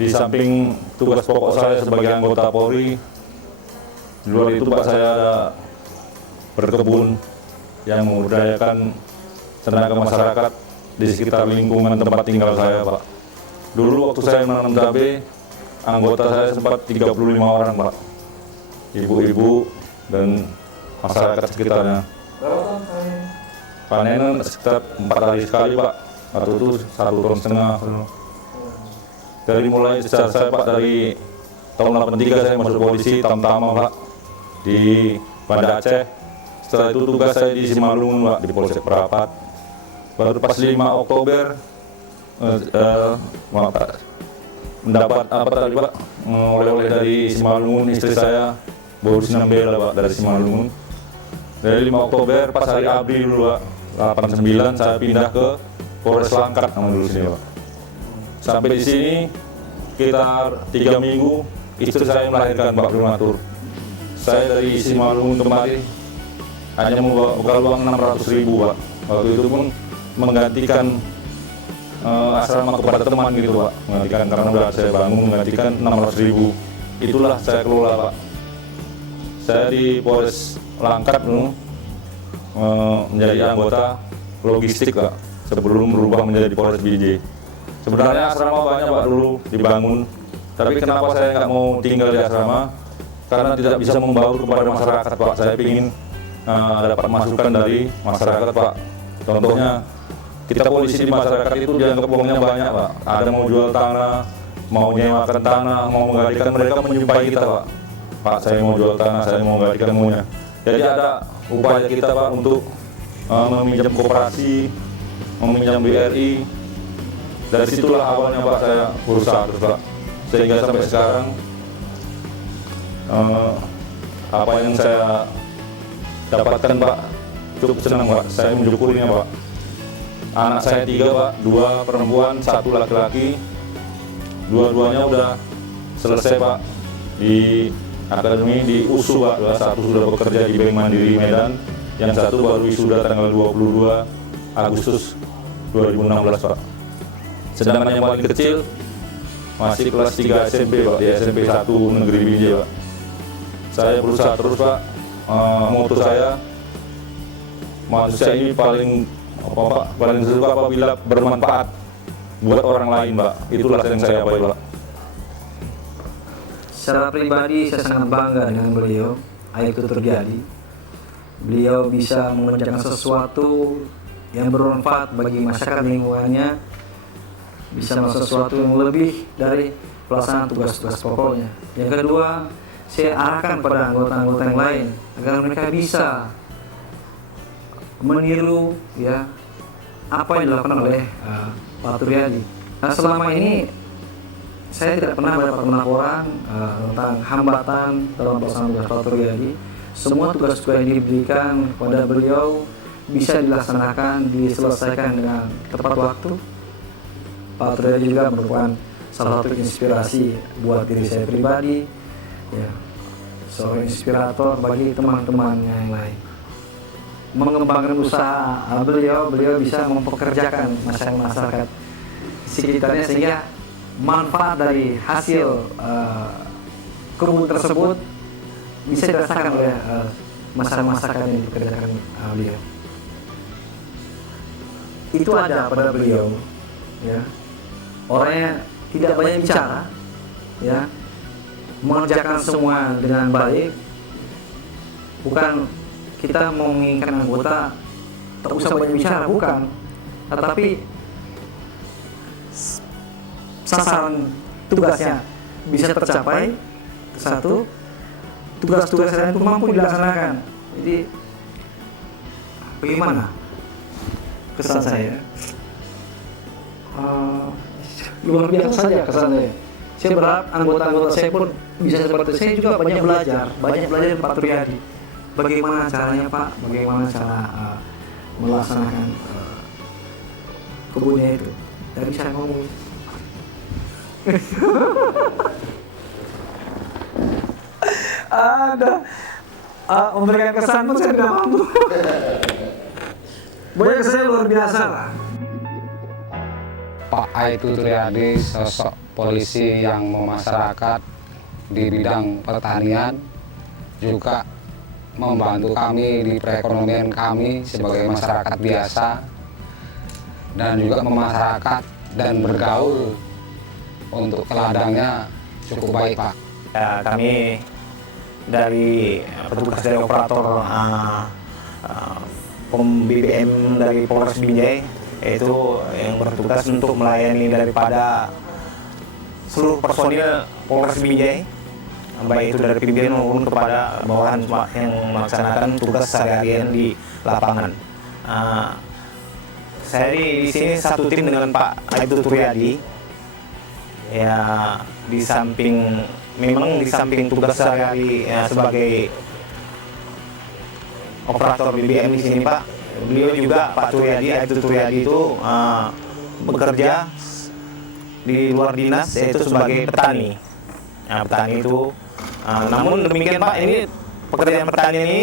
Di samping tugas pokok saya sebagai anggota Polri, di luar itu Pak, saya ada berkebun yang memberdayakan tenaga masyarakat di sekitar lingkungan tempat tinggal saya, Pak. Dulu waktu saya menanam cabai, anggota saya sempat 35 orang, Pak. Ibu-ibu dan masyarakat sekitarnya. Panen sekitar 4 hari sekali, Pak. Atau itu 1,5 ton. Dari mulai sejarah saya, Pak, dari tahun 83 saya masuk polisi Tamtama, Pak, di Banda Aceh. Setelah itu tugas saya di Simalungun, Pak, di Polsek Perapat. Baru pas 5 Oktober mendapat apa tadi, Pak, oleh-oleh dari Simalungun, istri saya baru Sinambela, Pak, dari Simalungun. Dari 5 Oktober pas hari ABRI dulu, Pak, 89 saya pindah ke Polres Langkat nama dulu sini, Pak. Sampai di sini sekitar 3 minggu istri saya melahirkan, Pak, prematur. Saya dari Simalungun kemari hanya membawa uang 600.000, Pak. Waktu itu pun menggantikan asrama kepada teman gitu, Pak. Menggantikan karena udah saya bangun, menggantikan 600.000. Itulah saya kelola, Pak. Saya di Polres Langkat dulu menjadi anggota logistik, Pak, sebelum berubah menjadi Polres BJ. Sebenarnya asrama banyak, Pak, dulu dibangun, tapi kenapa saya nggak mau tinggal di asrama? Karena tidak bisa membaur kepada masyarakat, Pak. Saya ingin dapat masukan dari masyarakat, Pak. Contohnya, kita polisi di masyarakat itu dianggap uangnya banyak, Pak. Ada mau jual tanah, mau nyewakan tanah, mau menggantikan, mereka menjumpai kita, Pak. Pak, saya mau jual tanah, saya mau menggantikan maunya. Jadi ada upaya kita, Pak, untuk meminjam koperasi, meminjam BRI. Dari situlah awalnya, Pak, saya berusaha terus, Pak. Sehingga sampai sekarang apa yang saya dapatkan, Pak, cukup senang, Pak. Saya mensyukurinya, Pak. Anak saya 3, Pak, 2 perempuan, 1 laki-laki. Dua-duanya udah selesai, Pak, di akademi di USU, Pak. Satu sudah bekerja di Bank Mandiri Medan, yang satu baru wisuda tanggal 22 Agustus 2016, Pak. Sedangkan yang paling kecil masih kelas 3 SMP, Pak, di SMP 1 Negeri Binjai, Pak. Saya berusaha terus, Pak. Moto saya, manusia ini paling suka apabila bermanfaat buat orang lain, Pak. Itulah yang saya pakai, Pak. Secara pribadi saya sangat bangga dengan beliau. Itu terjadi. Beliau bisa mengerjakan sesuatu yang bermanfaat bagi masyarakat lingkungannya, bisa melakukan sesuatu yang lebih dari pelaksanaan tugas-tugas pokoknya. Yang kedua, saya arahkan pada anggota-anggota yang lain agar mereka bisa meniru, ya, apa yang dilakukan oleh Pak Turyadi. Nah, selama ini saya tidak pernah mendapat laporan tentang hambatan dalam pelaksanaan tugas Pak Turyadi. Semua tugas-tugas yang diberikan kepada beliau bisa dilaksanakan, diselesaikan dengan tepat waktu. Pak Turyadi juga merupakan salah satu inspirasi buat diri saya pribadi, ya, seorang inspirator bagi teman-teman yang lain. Mengembangkan usaha beliau bisa mempekerjakan masyarakat sekitarnya, sehingga manfaat dari hasil kebun tersebut bisa dirasakan oleh masyarakat yang dipekerjakan beliau. Itu ada pada beliau, ya. Orangnya tidak banyak bicara, ya, mengerjakan semua dengan baik. Bukan kita mau menginginkan anggota tak usah banyak bicara, bukan. Tetapi sasaran tugasnya bisa tercapai, satu, tugas-tugas lain itu mampu dilaksanakan. Jadi bagaimana kesan saya? Luar biasa saja kesan saya. Saya berharap anggota-anggota saya pun bisa seperti saya, juga banyak belajar dari Pak Turyadi. Bagaimana caranya, Pak? Bagaimana cara melaksanakan kebunnya itu? Tidak bisa ngomong. Ada memberikan kesan pun saya tidak mampu. Banyak kesan luar biasa lah. Pak Aibtu Turyadi sosok polisi yang memasyarakat di bidang pertanian, juga membantu kami di perekonomian kami sebagai masyarakat biasa, dan juga memasyarakat dan bergaul untuk ke ladangnya cukup baik, Pak. Ya, kami dari petugas dari operator pom BBM dari Polres Binjai, yaitu yang bertugas untuk melayani daripada seluruh personil Polres Binjai, baik itu dari pimpinan maupun kepada bawahan yang melaksanakan tugas sehari-harian di lapangan. Saya di sini satu tim dengan Pak Aibtu Turyadi. Ya, di samping tugas sehari-hari ya, sebagai operator BBM di sini, Pak, beliau juga Pak Turyadi, Aibtu Turyadi itu bekerja di luar dinas, yaitu sebagai petani. Nah, petani itu, namun demikian Pak, ini pekerjaan pertanian ini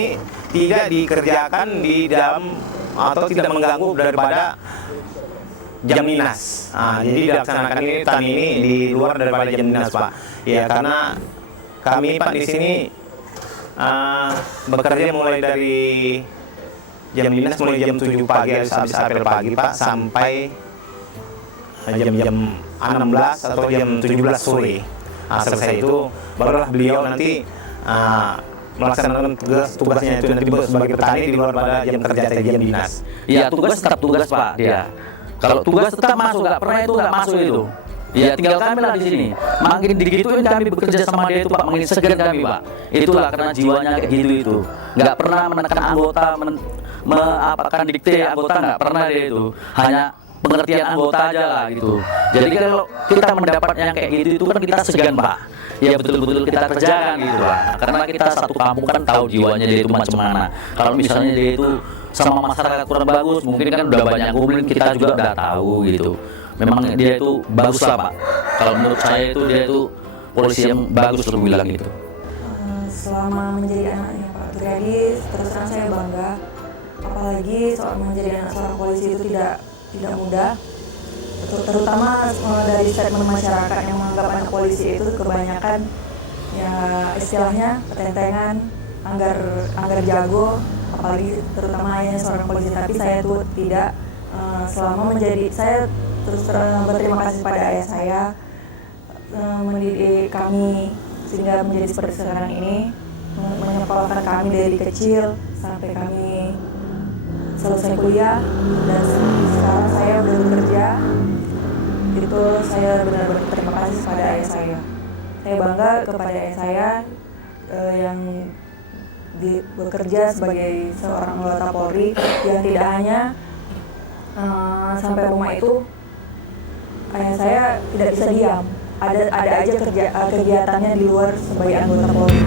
tidak dikerjakan di dalam atau tidak mengganggu daripada jam dinas. Jadi dilaksanakan ini petani ini di luar daripada jam dinas, Pak. Ya, karena kami Pak di sini bekerja mulai dari jam dinas mulai jam 7 pagi habis apel pagi, Pak, sampai jam-jam 16 atau jam 17 sore. Selesai itu barulah beliau nanti melaksanakan tugasnya itu nanti sebagai petani di luar pada jam kerja jam dinas. Iya, tugas tetap tugas, Pak, dia. Kalau tugas tetap masuk, nggak pernah itu nggak masuk itu. Ya tinggal kami lah di sini. Makin digituin kami bekerja sama dia itu, Pak, makin segan kami, Pak. Itulah karena jiwanya kayak gitu itu. Nggak pernah menekan anggota, apakan dikte anggota, nggak pernah dia itu. Hanya pengertian anggota aja lah gitu. Jadi kalau kita mendapat yang kayak gitu itu kan kita segan, Pak. Ya betul-betul kita kerjakan gitu, Pak. Karena kita satu kampung kan tahu jiwanya dia itu macam mana. Kalau misalnya dia itu sama masyarakat kurang bagus, mungkin kan udah banyak ngomongin, kita juga udah tahu gitu. Memang dia itu bagus lah, Pak. Kalau menurut saya itu dia itu polisi yang bagus, lu bilang gitu. Selama menjadi anaknya Pak Turyadi, terus terang saya bangga. Apalagi soal menjadi anak seorang polisi itu tidak mudah. Terutama dari statement masyarakat yang menganggap anak polisi itu kebanyakan ya istilahnya petentengan, anggar jago, apalagi terutama ayahnya seorang polisi. Tapi saya tuh tidak. Selama menjadi, saya terus berterima kasih pada ayah saya, mendidik kami sehingga menjadi seperti sekarang ini, menyekolahkan kami dari kecil sampai kami selesai kuliah, dan sekarang saya udah bekerja. Itu saya benar-benar terima kasih pada ayah saya. Saya bangga kepada ayah saya yang bekerja sebagai seorang anggota Polri yang tidak hanya sampai rumah itu ayah saya tidak bisa diam. Ada aja kegiatannya di luar sebagai anggota Polri.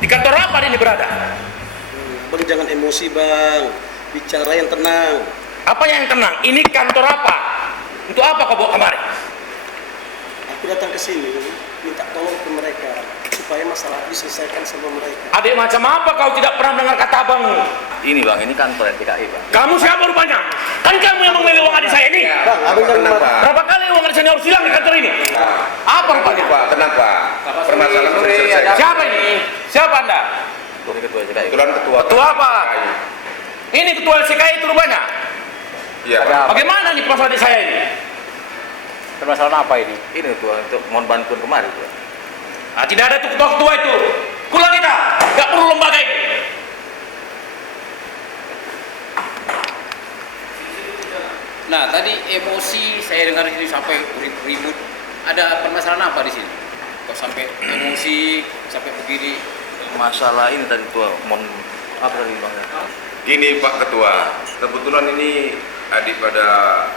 Di kantor apa ini berada? Bang, jangan emosi bang. Bicara yang tenang. Apa yang tenang? Ini kantor apa? Untuk apa kau bawa kemari? Aku datang ke sini minta tolong ke mereka supaya masalah diselesaikan sama mereka. Adik macam apa kau tidak pernah dengar kata abangmu? Ini bang, ini kantor LCKI bang. Kamu siapa rupanya? Kan kamu yang memilih uang adik saya ini. Bang, abang dari mana? Berapa kali uang adik saya harus hilang di kantor ini? Apa rupanya? Pak, kenapa? Permasalahan belum selesai. Siapa ini? Siapa anda? Ketua LCKI. Kebetulan ketua. Ketua apa? Ini ketua LCKI itu rupanya. Iya, Pak. Bagaimana nih permasalahan adik saya ini? Permasalahan apa ini? Ini ketua untuk mohon bantuan kemarin. Nah, tidak ada tuh ketua-ketua itu. Kula kita, nggak perlu lembaga ini. Nah, tadi emosi saya dengar ini sampai ribut. Ada permasalahan apa di sini? Kok sampai emosi, sampai begini? Masalah ini tadi tua, mohon apa tadi bang? Gini Pak Ketua, kebetulan ini adik pada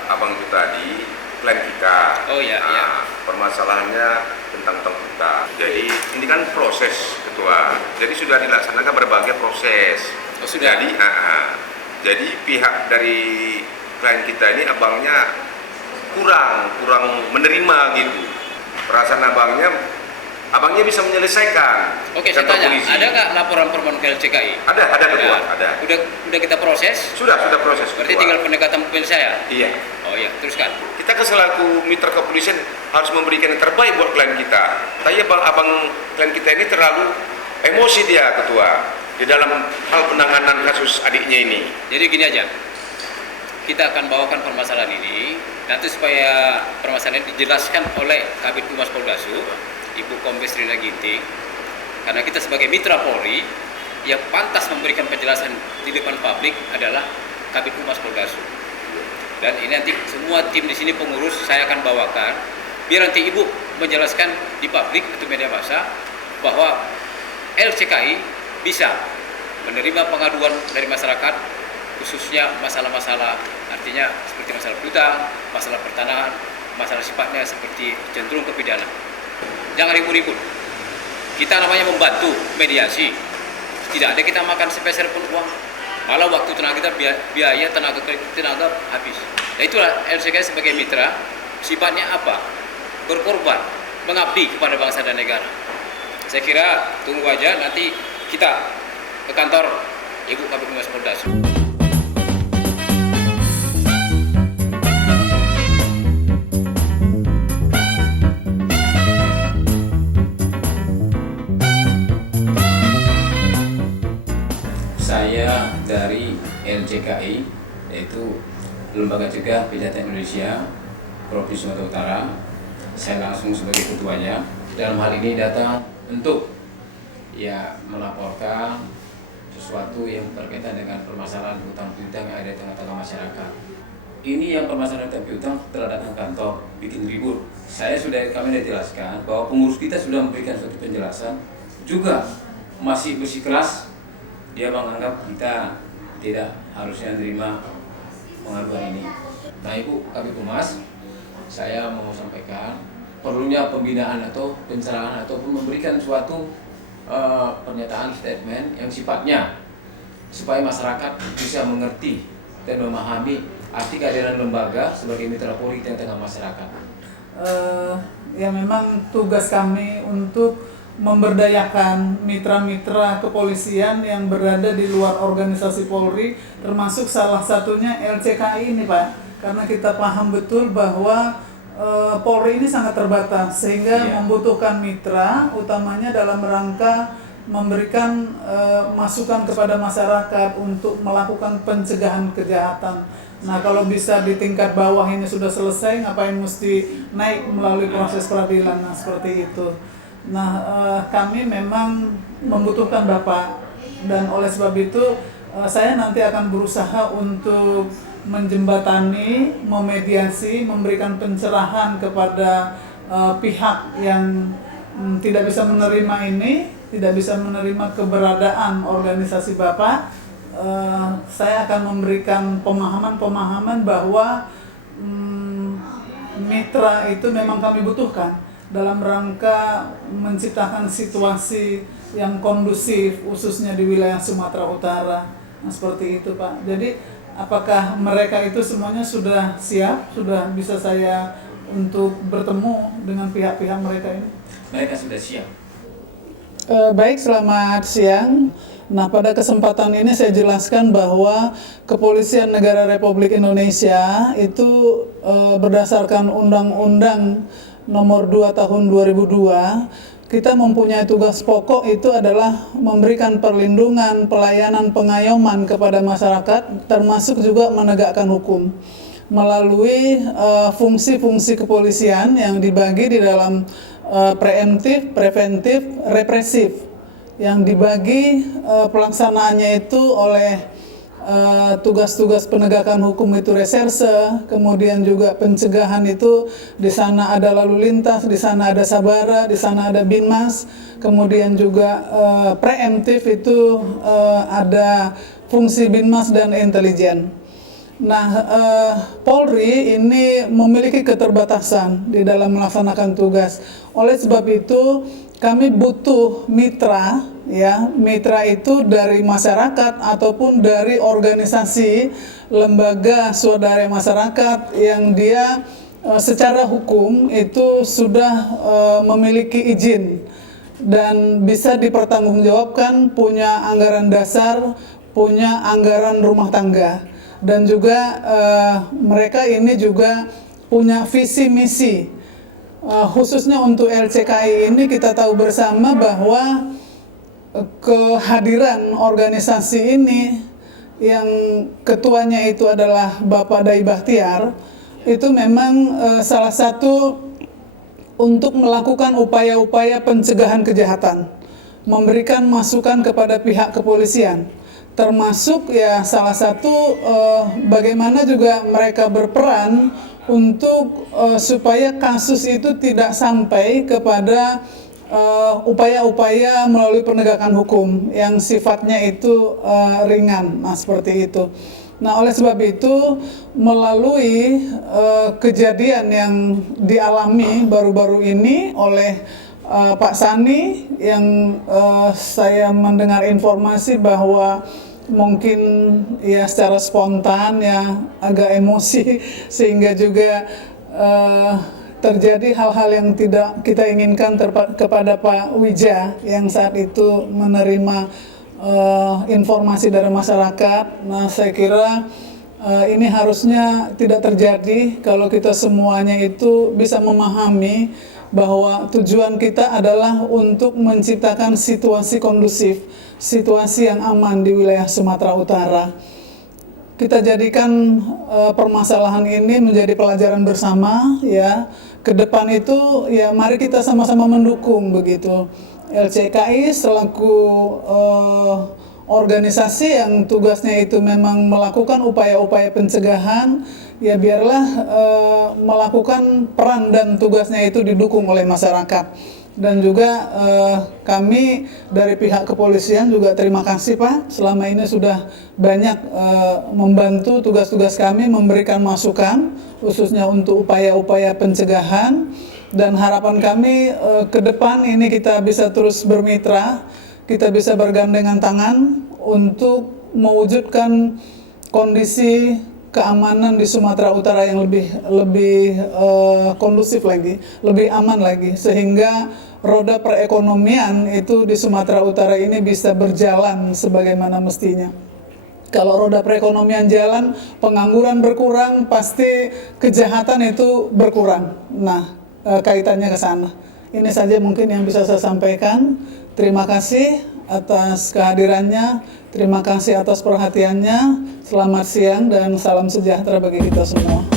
abang itu tadi, klien kita. Oh iya, Nah, iya. permasalahannya tentang kita. Jadi ini kan proses Ketua. Jadi sudah dilaksanakan berbagai proses. Oh, sudah? Jadi pihak dari klien kita ini abangnya kurang menerima gitu. Perasaan abangnya bisa menyelesaikan. Oke, saya kantor tanya, polisi. ada nggak laporan permohonan ke LCKI? Ada Ketua, ada. Udah kita proses? Sudah proses. Berarti Ketua. tinggal pendekatan mobil saya? Iya. Oh iya, teruskan. Kita kan selaku mitra kepolisian harus memberikan yang terbaik buat klien kita. Tapi abang klien kita ini terlalu emosi dia Ketua di dalam hal penanganan kasus adiknya ini. Jadi gini aja, kita akan bawakan permasalahan ini nanti supaya permasalahan ini dijelaskan oleh Kabid Humas Poldasu, Ibu Kombes Rina Ginting, karena kita sebagai mitra Polri yang pantas memberikan penjelasan di depan publik adalah Kabid Humas Poldasu. Dan ini nanti semua tim di sini pengurus saya akan bawakan, biar nanti Ibu menjelaskan di publik atau media massa bahwa LCKI bisa menerima pengaduan dari masyarakat, khususnya masalah-masalah, artinya seperti masalah hutang, masalah pertanahan, masalah sifatnya seperti cenderung ke pidana. Jangan ribut-ribut. Kita namanya membantu mediasi. Tidak ada kita makan sepeser pun uang. Malah waktu tenaga kita, biaya tenaga habis. Nah itulah LCKI sebagai mitra, sifatnya apa? Berkorban, mengabdi kepada bangsa dan negara. Saya kira tunggu aja nanti kita ke kantor Ibu Kabid Humas Poldasu. Saya dari LCKI, yaitu Lembaga Cegah Kejahatan Indonesia Provinsi Sumatera Utara. Saya langsung sebagai ketuanya. Dalam hal ini datang untuk melaporkan sesuatu yang berkaitan dengan permasalahan hutang piutang yang ada di tengah-tengah masyarakat. Ini yang permasalahan hutang piutang telah datang kantor, bikin ribut. Kami sudah jelaskan bahwa pengurus kita sudah memberikan suatu penjelasan, juga masih bersikeras. Dia menganggap kita tidak harusnya menerima pengaduan ini. Nah Ibu Kabid Humas, saya mau sampaikan perlunya pembinaan atau pencerahan ataupun memberikan suatu pernyataan statement yang sifatnya supaya masyarakat bisa mengerti dan memahami arti kehadiran lembaga sebagai mitra Polri di tengah masyarakat. Ya memang tugas kami untuk memberdayakan mitra-mitra kepolisian yang berada di luar organisasi Polri, termasuk salah satunya LCKI ini Pak, karena kita paham betul bahwa Polri ini sangat terbatas sehingga membutuhkan mitra utamanya dalam rangka memberikan masukan kepada masyarakat untuk melakukan pencegahan kejahatan. Nah kalau bisa di tingkat bawah ini sudah selesai, ngapain mesti naik melalui proses peradilan, nah seperti itu. Nah kami memang membutuhkan Bapak, dan oleh sebab itu saya nanti akan berusaha untuk menjembatani, memediasi, memberikan pencerahan kepada pihak yang tidak bisa menerima ini, tidak bisa menerima keberadaan organisasi Bapak. Saya akan memberikan pemahaman bahwa mitra itu memang kami butuhkan dalam rangka menciptakan situasi yang kondusif, khususnya di wilayah Sumatera Utara. Nah, seperti itu Pak. Jadi apakah mereka itu semuanya sudah siap, sudah bisa saya untuk bertemu dengan pihak-pihak mereka ini? Mereka sudah siap. Baik, selamat siang. Nah, pada kesempatan ini saya jelaskan bahwa Kepolisian Negara Republik Indonesia itu berdasarkan Undang-Undang Nomor 2 Tahun 2002, kita mempunyai tugas pokok itu adalah memberikan perlindungan, pelayanan, pengayoman kepada masyarakat, termasuk juga menegakkan hukum melalui fungsi-fungsi kepolisian yang dibagi di dalam preemptif, preventif, represif, yang dibagi pelaksanaannya itu oleh tugas-tugas penegakan hukum itu reserse, kemudian juga pencegahan itu di sana ada lalu lintas, di sana ada sabara, di sana ada binmas, kemudian juga preemptif itu ada fungsi binmas dan intelijen. Nah, Polri ini memiliki keterbatasan di dalam melaksanakan tugas. Oleh sebab itu, kami butuh mitra, ya, mitra itu dari masyarakat ataupun dari organisasi lembaga swadaya masyarakat yang dia secara hukum itu sudah memiliki izin dan bisa dipertanggungjawabkan, punya anggaran dasar, punya anggaran rumah tangga, dan juga mereka ini juga punya visi misi. Khususnya untuk LCKI ini kita tahu bersama bahwa kehadiran organisasi ini yang ketuanya itu adalah Bapak Dai Bahtiar, itu memang salah satu untuk melakukan upaya-upaya pencegahan kejahatan, memberikan masukan kepada pihak kepolisian, termasuk ya salah satu bagaimana juga mereka berperan untuk supaya kasus itu tidak sampai kepada upaya-upaya melalui penegakan hukum yang sifatnya itu ringan. Nah, seperti itu. Nah, oleh sebab itu melalui kejadian yang dialami baru-baru ini oleh Pak Sani yang saya mendengar informasi bahwa mungkin ya secara spontan ya agak emosi sehingga juga terjadi hal-hal yang tidak kita inginkan kepada Pak Wija yang saat itu menerima informasi dari masyarakat. Nah, saya kira ini harusnya tidak terjadi kalau kita semuanya itu bisa memahami bahwa tujuan kita adalah untuk menciptakan situasi kondusif, situasi yang aman di wilayah Sumatera Utara. Kita jadikan permasalahan ini menjadi pelajaran bersama, ya. Ke depan itu ya mari kita sama-sama mendukung begitu. LCKI selaku organisasi yang tugasnya itu memang melakukan upaya-upaya pencegahan, ya biarlah melakukan peran dan tugasnya itu didukung oleh masyarakat. Dan juga kami dari pihak kepolisian juga terima kasih Pak, selama ini sudah banyak membantu tugas-tugas kami, memberikan masukan khususnya untuk upaya-upaya pencegahan, dan harapan kami ke depan ini kita bisa terus bermitra, kita bisa bergandengan tangan untuk mewujudkan kondisi keamanan di Sumatera Utara yang lebih kondusif lagi, lebih aman lagi, sehingga roda perekonomian itu di Sumatera Utara ini bisa berjalan sebagaimana mestinya. Kalau roda perekonomian jalan, pengangguran berkurang, pasti kejahatan itu berkurang. Nah, kaitannya ke sana. Ini saja mungkin yang bisa saya sampaikan. Terima kasih atas kehadirannya, terima kasih atas perhatiannya. Selamat siang dan salam sejahtera bagi kita semua.